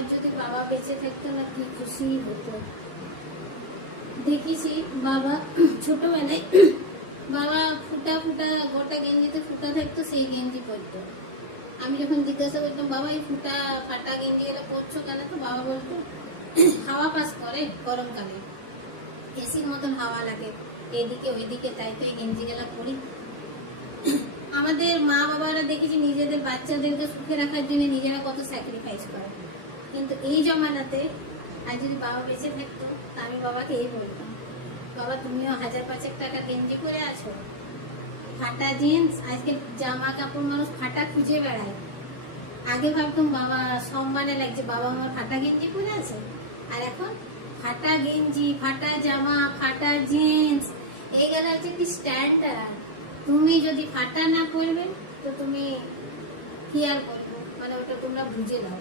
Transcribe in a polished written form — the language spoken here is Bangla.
আজ যদি বাবা বেঁচে থাকতো না কি খুশি হতো। দেখেছি বাবা ছোটবেলায় বাবা ফুটা ফুটা গোটা গেঞ্জিতে ফুটা থাকতো, সেই গেঞ্জি পরতো। আমি যখন জিজ্ঞাসা করতাম বাবা এই ফুটা ফাটা গেঞ্জি গুলো পরছো কেন, তো বাবা বলতো হাওয়া পাস করে গরমকালে, এসির মতন হাওয়া লাগে এদিকে ওইদিকে, তাই তো এই গেঞ্জি গুলা পরি। আমাদের মা বাবারা দেখেছি নিজেদের বাচ্চাদেরকে সুখে রাখার জন্য নিজেরা কত স্যাক্রিফাইস করে, কিন্তু এই জমানাতে আর যদি বাবা বেঁচে থাকতো তা আমি বাবাকে এই বলতাম, বাবা তুমিও 1000-5 টাকা গেঞ্জি করে আছো, ফাটা জিন্স, আজকে জামা কাপড় মানুষ ফাটা খুঁজে বেড়ায়। আগে ভাবতাম বাবা সম্মানে লাগছে বাবা আমার ফাটা গেঞ্জি পরে আছে, আর এখন ফাটা গেঞ্জি, ফাটা জামা, ফাটা জিন্স, এইগুলো হচ্ছে কি স্ট্যান্ডার্ড। তুমি যদি ফাটা না পরবে তো তুমি কি আর বলবো, মানে ওটা তোমরা বুঝে দাও।